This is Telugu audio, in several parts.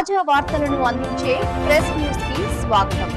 తాజా వార్తలను అందించే ప్రెస్ న్యూస్ కి స్వాగతం.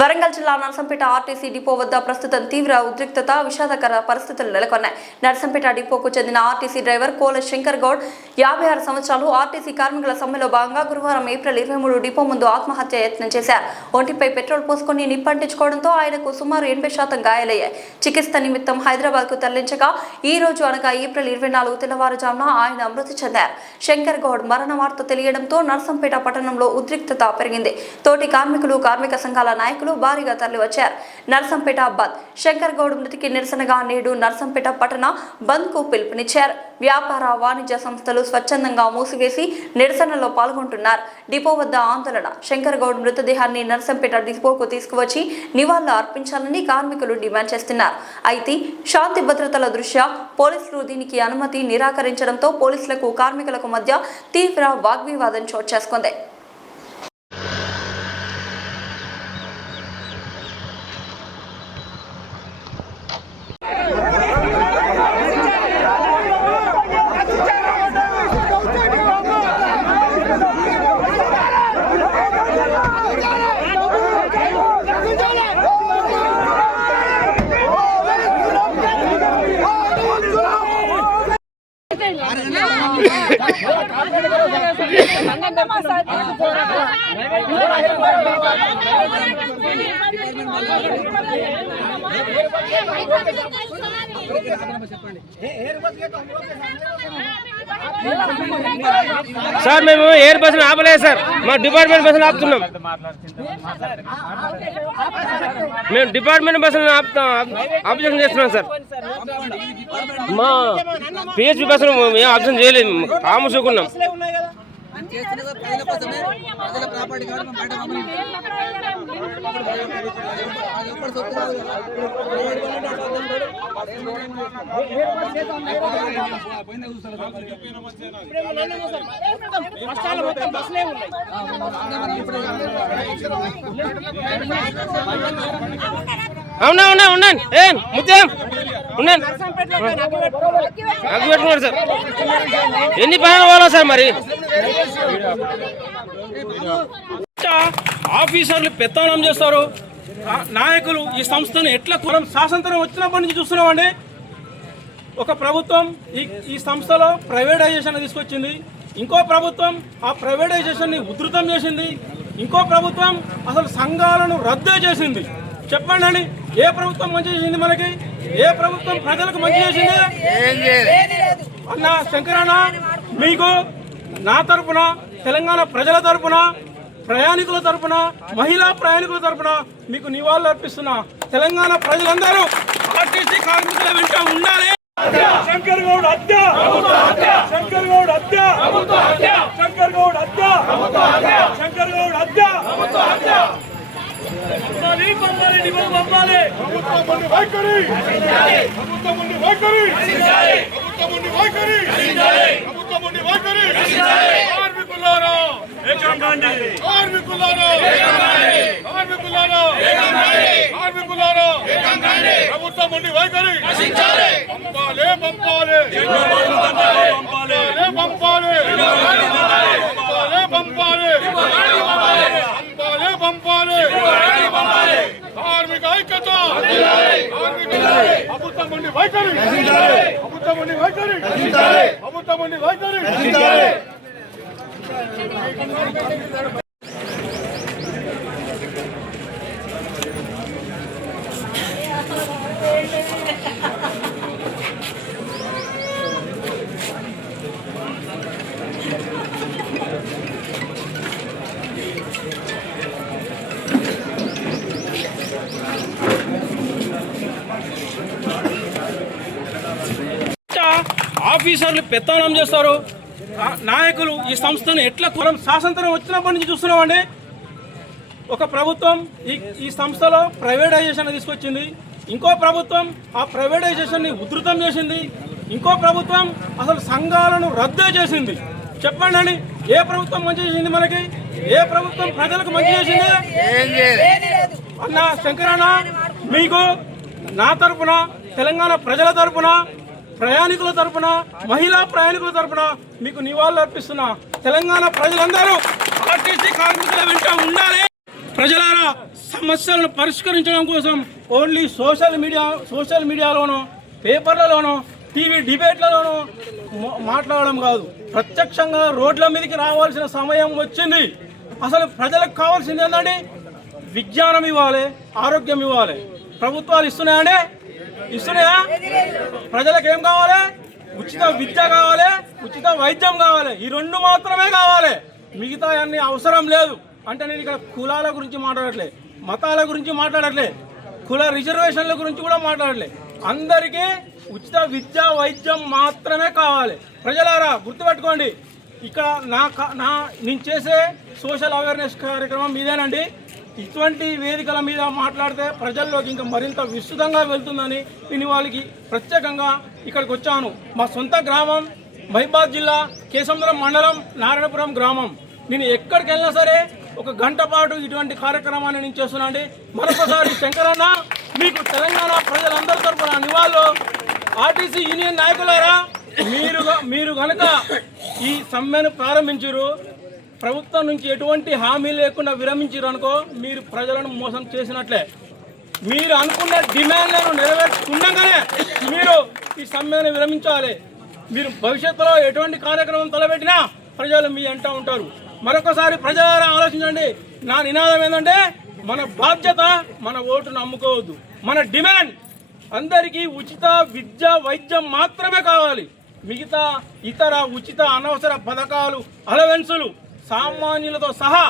వరంగల్ జిల్లా నర్సంపేట ఆర్టీసీ డిపో వద్ద ప్రస్తుతం తీవ్ర ఉద్రిక్తత, విషాదకర పరిస్థితులు నెలకొన్నాయి. నర్సంపేట డిపోకు చెందిన ఆర్టీసీ డ్రైవర్ కోల శంకర్ గౌడ్ 56 సంవత్సరాలు ఆర్టీసీ కార్మికుల సమ్మెలో భాగంగా గురువారం ఏప్రిల్ 23 డిపో ముందు ఆత్మహత్య యత్నం చేశారు. ఒంటిపై పెట్రోల్ పోసుకొని నిప్పంటించుకోవడంతో ఆయనకు సుమారు 80% గాయాలయ్యాయి. చికిత్స నిమిత్తం హైదరాబాద్ కు తరలించగా ఈ రోజు అనగా ఏప్రిల్ 24 తెల్లవారుజామున ఆయన మృతి చెందారు. శంకర్ గౌడ్ మరణ వార్త తెలియడంతో నర్సంపేట పట్టణంలో ఉద్రిక్తత పెరిగింది. తోటి కార్మికులు, కార్మిక సంఘాల నాయకులు భారీగా తరలివచ్చారు. నర్సంపేట బంద్. శంకర్ గౌడ్ మృతికి నిరసనగా నేడు నర్సంపేట పట్టణ బంద్ కు పిలుపునిచ్చారు. వ్యాపార, వాణిజ్య సంస్థలు స్వచ్ఛందంగా మూసివేసి నిరసనలో పాల్గొంటున్నారు. డిపో వద్ద ఆందోళన. శంకర్ గౌడ్ మృతదేహాన్ని నర్సంపేట డిపోకు తీసుకువచ్చి నివాళులు అర్పించాలని కార్మికులు డిమాండ్ చేస్తున్నారు. అయితే శాంతి భద్రతల దృష్ట్యా పోలీసులు దీనికి అనుమతి నిరాకరించడంతో పోలీసులకు, కార్మికులకు మధ్య తీవ్ర వాగ్వివాదం చోటు చేసుకుంది. సార్ మేము ఎయిర్ బస్ ఆపలేదు సార్, మా డిపార్ట్మెంట్ బస్సులు ఆపుతున్నాం. మేము డిపార్ట్మెంట్ బస్సులను ఆబ్జెక్షన్ చేస్తున్నాం సార్. మా పిహెచ్పి బస్సులు మేము ఆబ్జెక్షన్ చేయలేదు, ఆముసుకున్నాం. అవునా అవునా ఉండండి, ఏం ముత్యం ఉండండి, అగ్గు పెట్టుకున్నారు సార్. ఎన్ని పనులు పోవాలా సార్? మరి ఆఫీసర్లు పెత్తనం చేస్తారు, నాయకులు ఈ సంస్థను ఎట్లా స్వాతంత్రం వచ్చినప్పటి నుంచి చూస్తున్నామండి. ఒక ప్రభుత్వం ఈ సంస్థలో ప్రైవేటైజేషన్ తీసుకొచ్చింది, ఇంకో ప్రభుత్వం ఆ ప్రైవేటైజేషన్ని ఉధృతం చేసింది, ఇంకో ప్రభుత్వం అసలు సంఘాలను రద్దు చేసింది. చెప్పండి అండి, ఏ ప్రభుత్వం మంచి చేసింది మనకి? ఏ ప్రభుత్వం ప్రజలకు మంచి చేసింది? అన్న శంకరన్న, మీకు నా తరపున, తెలంగాణ ప్రజల తరపున, ప్రయాణికుల తరపున, మహిళా ప్రయాణికుల తరపున మీకు నివాళులు అర్పిస్తున్నా. తెలంగాణ ప్రజలందరూ ఆర్టీసీ కార్మికుల వెంట ఉండాలి. శంకర్ గౌడ్ హత్య, శంకర్ గౌడ్ హత్య, శంకర్ గౌడ్ హత్య, శంకర్ గౌడ్ హత్య. కార్మిక ఐక్యత, ప్రభుత్వం వైఖరి, ప్రభుత్వం వైఖరి, ప్రభుత్వం వైఖరి. ఆఫీసర్లు పెత్తనం చేస్తారు, నాయకులు ఈ సంస్థను ఎట్లా స్వాతంత్రం వచ్చినప్పటి నుంచి చూస్తున్నామండి. ఒక ప్రభుత్వం ఈ సంస్థలో ప్రైవేటైజేషన్ తీసుకొచ్చింది, ఇంకో ప్రభుత్వం ఆ ప్రైవేటైజేషన్ని ఉధృతం చేసింది, ఇంకో ప్రభుత్వం అసలు సంఘాలను రద్దు చేసింది. చెప్పండి అండి, ఏ ప్రభుత్వం మంచి చేసింది మనకి? ఏ ప్రభుత్వం ప్రజలకు మంచి చేసింది? అన్న శంకరన్న, మీకు నా తరపున, తెలంగాణ ప్రజల తరపున, ప్రయాణికుల తరపున, మహిళా ప్రయాణికుల తరపున మీకు నివాళులు అర్పిస్తున్నా. తెలంగాణ ప్రజలందరూ ఆర్టీసీ కార్మికుల వెంట ఉండాలి. ప్రజలారా, సమస్యలను పరిష్కరించడం కోసం ఓన్లీ సోషల్ మీడియాలోనో, పేపర్లలోనో, టీవీ డిబేట్లలోనో మాట్లాడడం కాదు, ప్రత్యక్షంగా రోడ్ల మీదకి రావాల్సిన సమయం వచ్చింది. అసలు ప్రజలకు కావాల్సింది ఏంటంటే విజ్ఞానం ఇవ్వాలి, ఆరోగ్యం ఇవ్వాలి. ప్రభుత్వాలు ఇస్తున్నాయండి? ఇస్తున్నాయా? ప్రజలకు ఏం కావాలి? ఉచిత విద్య కావాలి, ఉచిత వైద్యం కావాలి. ఈ రెండు మాత్రమే కావాలి, మిగతా అన్ని అవసరం లేదు. అంటే నేను ఇక్కడ కులాల గురించి మాట్లాడట్లే, మతాల గురించి మాట్లాడట్లే, కుల రిజర్వేషన్ల గురించి కూడా మాట్లాడట్లే. అందరికీ ఉచిత విద్య వైద్యం మాత్రమే కావాలి. ప్రజలారా గుర్తుపెట్టుకోండి, ఇక్కడ నేను చేసే సోషల్ అవేర్నెస్ కార్యక్రమం ఇదేనండి. ఇటువంటి వేదికల మీద మాట్లాడితే ప్రజల్లోకి ఇంకా మరింత విస్తృతంగా వెళ్తుందని నేను వాళ్ళకి ప్రత్యేకంగా ఇక్కడికి వచ్చాను. మా సొంత గ్రామం మహిబాద్ జిల్లా కేశంద్రం మండలం నారాయణపురం గ్రామం. నేను ఎక్కడికి వెళ్ళినా సరే ఒక గంట పాటు ఇటువంటి కార్యక్రమాన్ని నేను చేస్తున్నానండి. మరొకసారి శంకరన్న, మీకు తెలంగాణ ప్రజలందరి తరఫున నివాళులు. ఆర్టీసీ యూనియన్ నాయకులారా, మీరు కనుక ఈ సమ్మెను ప్రారంభించారు, ప్రభుత్వం నుంచి ఎటువంటి హామీ లేకుండా విరమించారు అనుకో, మీరు ప్రజలను మోసం చేసినట్లే. మీరు అనుకున్న డిమాండ్లను నెరవేర్చుకుండగానే మీరు ఈ సమ్మెను విరమించాలి. మీరు భవిష్యత్తులో ఎటువంటి కార్యక్రమం తలపెట్టినా ప్రజలు మీ వెంట ఉంటారు. మరొకసారి ప్రజలారా ఆలోచించండి. నా నినాదం ఏంటంటే, మన బాధ్యత మన ఓటును నమ్ముకోవద్దు. మన డిమాండ్ అందరికీ ఉచిత విద్య వైద్యం మాత్రమే కావాలి. మిగతా ఇతర ఉచిత అనవసర పథకాలు, అలవెన్సులు సామాన్యులతో సహా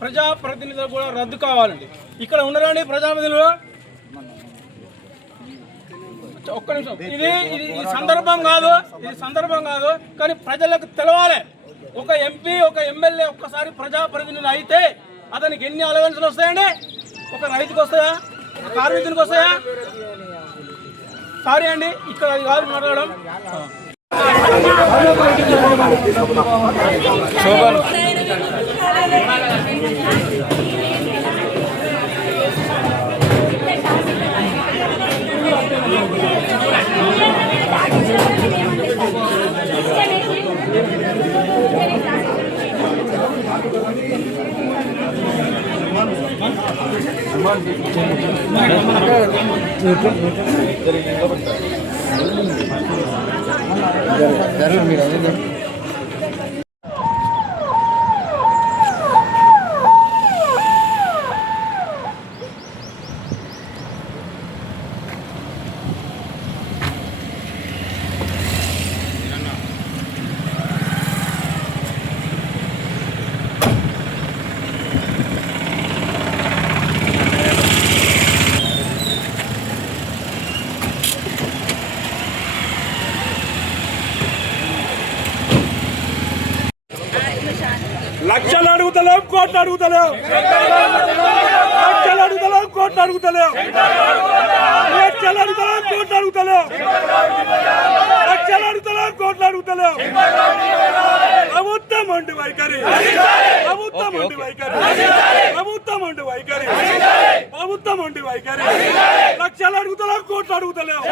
ప్రజాప్రతినిధులు కూడా రద్దు కావాలండి. ఇక్కడ ఉన్నారండి ప్రజాప్రతినిధులు, ఒక్క నిమిషం. ఇది సందర్భం కాదు, కానీ ప్రజలకు తెలవాలి. ఒక ఎంపీ, ఒక ఎమ్మెల్యే ఒక్కసారి ప్రజాప్రతినిధులు అయితే అతనికి ఎన్ని అలవెన్సులు వస్తాయండి? ఒక రైతుకు వస్తాయా? ఒక కార్మికునికి వస్తాయా? సారీ అండి, ఇక్కడ అది కాదు మాట్లాడడం. లక్షలు అడుగుతలేం, కోట్లు అడుగుతలేం, లక్షలు అడుగుతలేం, కోట్లు అడుగుతలేం, లక్షలు అడుగుతలేం, కోట్లు అడుగుతలేం, లక్షలు అడుగుతలేం, కోట్లు అడుగుతలేం. ప్రభుత్వం ఉండి వైఖరి, ప్రభుత్వం ఉండి వైఖరి, ప్రభుత్వం ఉండి వైఖరి, ప్రభుత్వం ఉండి వైఖరి. లక్షలు అడుగుతలేం, కోట్లు అడుగుతలేం,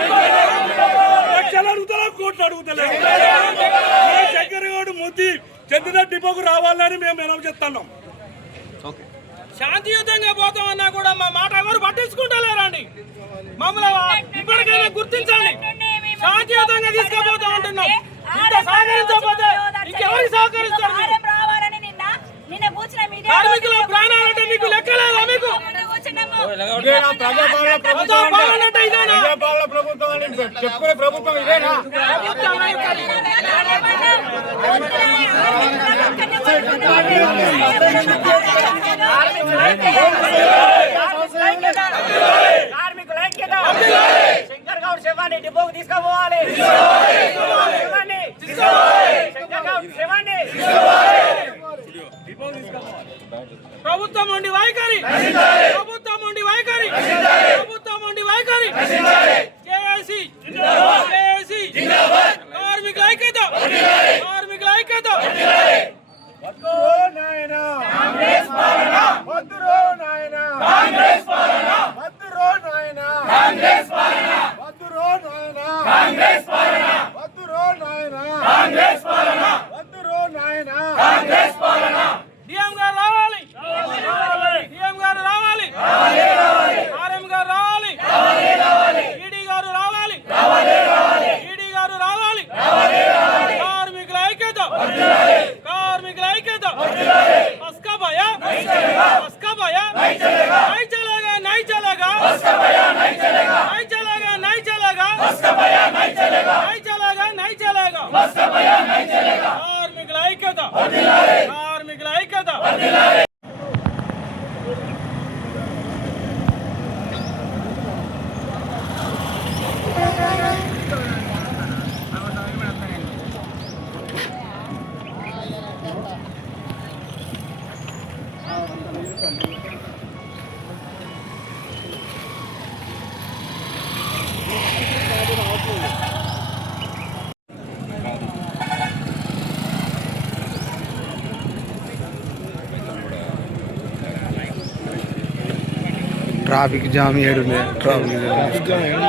లక్షలు అడుగుతలేం, కోట్లు అడుగుతలేం. శంకరగౌడ్ ముద్ది చంద్ర డిపోకు రావాలని మేము ఎలా చెప్తున్నాం. శాంతియుతంగా పోతామన్నా కూడా మా మాట ఎవరు పట్టించుకుంటలేరండి. మమ్మల్ని ఇప్పటికైనా గుర్తించండి. శాంతియుతంగా తీసుకుపోతా ఉంటున్నాం. ఇంత సహకరించకపోతే ఇంకెవరికి సహకరిస్తారు? కార్మికుల ప్రాణాలంటే మీకు లెక్కలేదా? మీకు చెప్పుకునే ప్రభుత్వం ఇదేనా? కార్మికుల ఐక్యత, శంకర్ గౌడ్ శవాన్ని డిపోకు తీసుకుపోవాలి. ప్రభుత్వం ఉండి వైఖరి, ప్రభుత్వం ఉండి వైఖరి, ప్రభుత్వం ఉండి వైఖరి. జేఏసీ, జేఏసీ, కార్మికుల ఐక్యత, కార్మికుల ఐక్యత. కాంగ్రెస్ పాలన వద్దురో నాయనా, కాంగ్రెస్ పాలన వద్దురో నాయనా, కాంగ్రెస్ పాలన వద్దురో నాయనా, కాంగ్రెస్ పాలన. नहीं चलेगा नहीं चलेगा नहीं चलेगा बस का बयान नहीं चलेगा नहीं चलेगा नहीं चलेगा बस का बयान नहीं चलेगा नहीं चलेगा नहीं चलेगा बस का बयान नहीं चलेगा కార్మికుల ఐక్యత వర్ధిల్లాలి కార్మికుల ఐక్యత వర్ధిల్లాలి ట్రాఫిక్ జామ్ ఏడుంది ట్రాఫిక్ జామ్